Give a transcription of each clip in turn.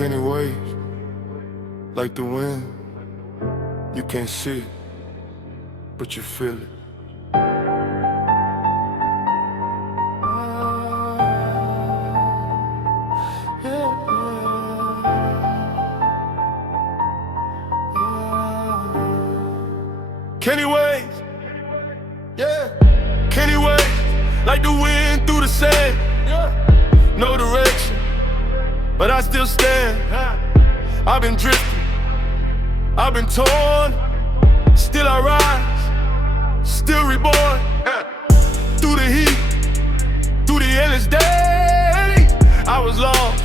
Kenny waves, like the wind. You can't see it, but you feel it. Kenny waves, yeah. Kenny waves, like the wind through the sand. No direction, but I still stand. I've been drifting, I've been torn, still I rise, still reborn. Through the heat, through the endless day, I was lost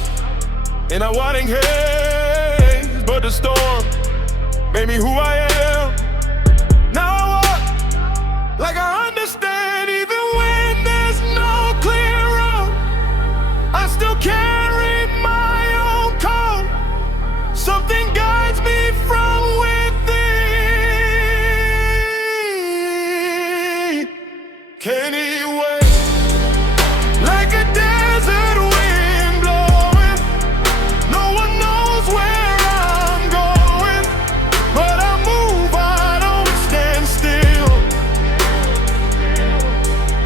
in a winding haze, but the storm made me who I am. Now I walk like I understand, even when there's no clear road. I still carry my own code. Something guides me from within. Kenny waves, like a desert wind blowing. No one knows where I'm going, but I move, I don't stand still.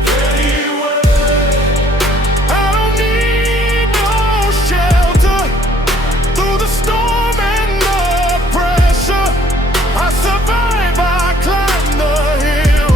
Kenny waves, I don't need no shelter. Through the storm and the pressure, I survive, I climb the hill.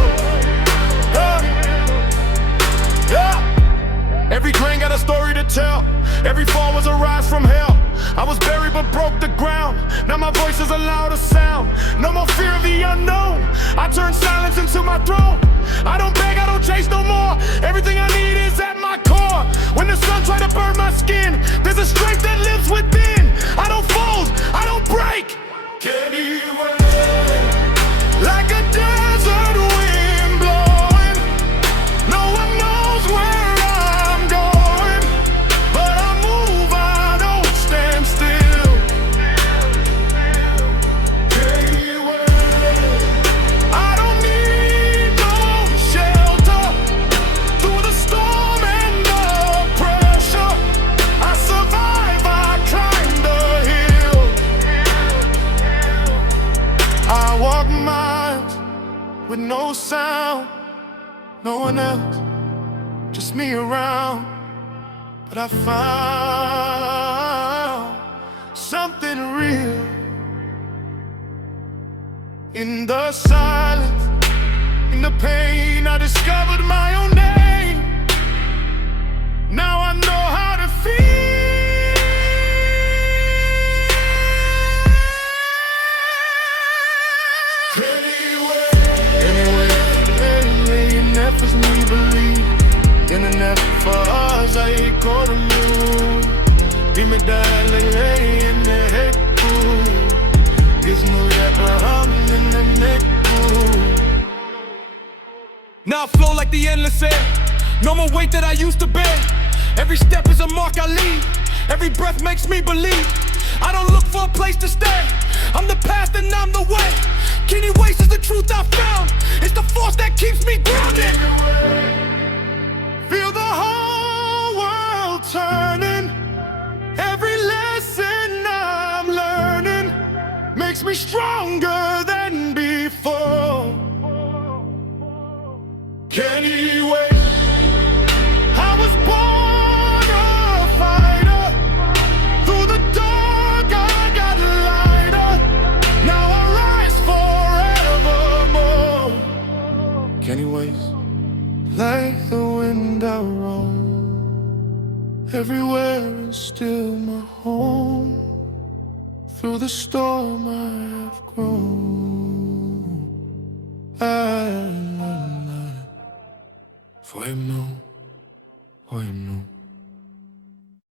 Every grain got a story to tell. Every fall was a rise from hell. I was buried but broke the ground. Now my voice is a louder sound. No more fear of the unknown. I turn silence into my throne. I don't beg, I don't chase no more. Everything I need is at my core. When the sun try to burn my skin, there's a strength that lives within. I don't fold, I don't break. Kenny waves, like a desert wind blowing. No one knows where I'm going, but I move, I don't stand still. Kenny waves, I don't need no shelter. Through the storm and the pressure, I survive, I climb the hill. I walk miles with no sound, no one else, just me around. But I found something real in the silence, in the pain. I discovered my own name. Now I know how to feel. Anyway, nefes me believe. Internet for us, I call them you. Be me die like lay in the head pool. This new rapper, I'm in the neck pool. Now I flow like the endless air. No more weight that I used to bear. Every step is a mark I leave. Every breath makes me believe. I don't look for a place to stay. I'm the past and I'm the way. Kenny waves is the truth I found. It's the force that keeps me grounded. Feel the whole world turning. Every lesson I'm learning makes me stronger than before. Kenny waves, I was born a fighter. Through the dark I got lighter. Now I rise forevermore. Kenny waves, like the wind I roam. Everywhere is still my home. Through the storm I have grown. For him no.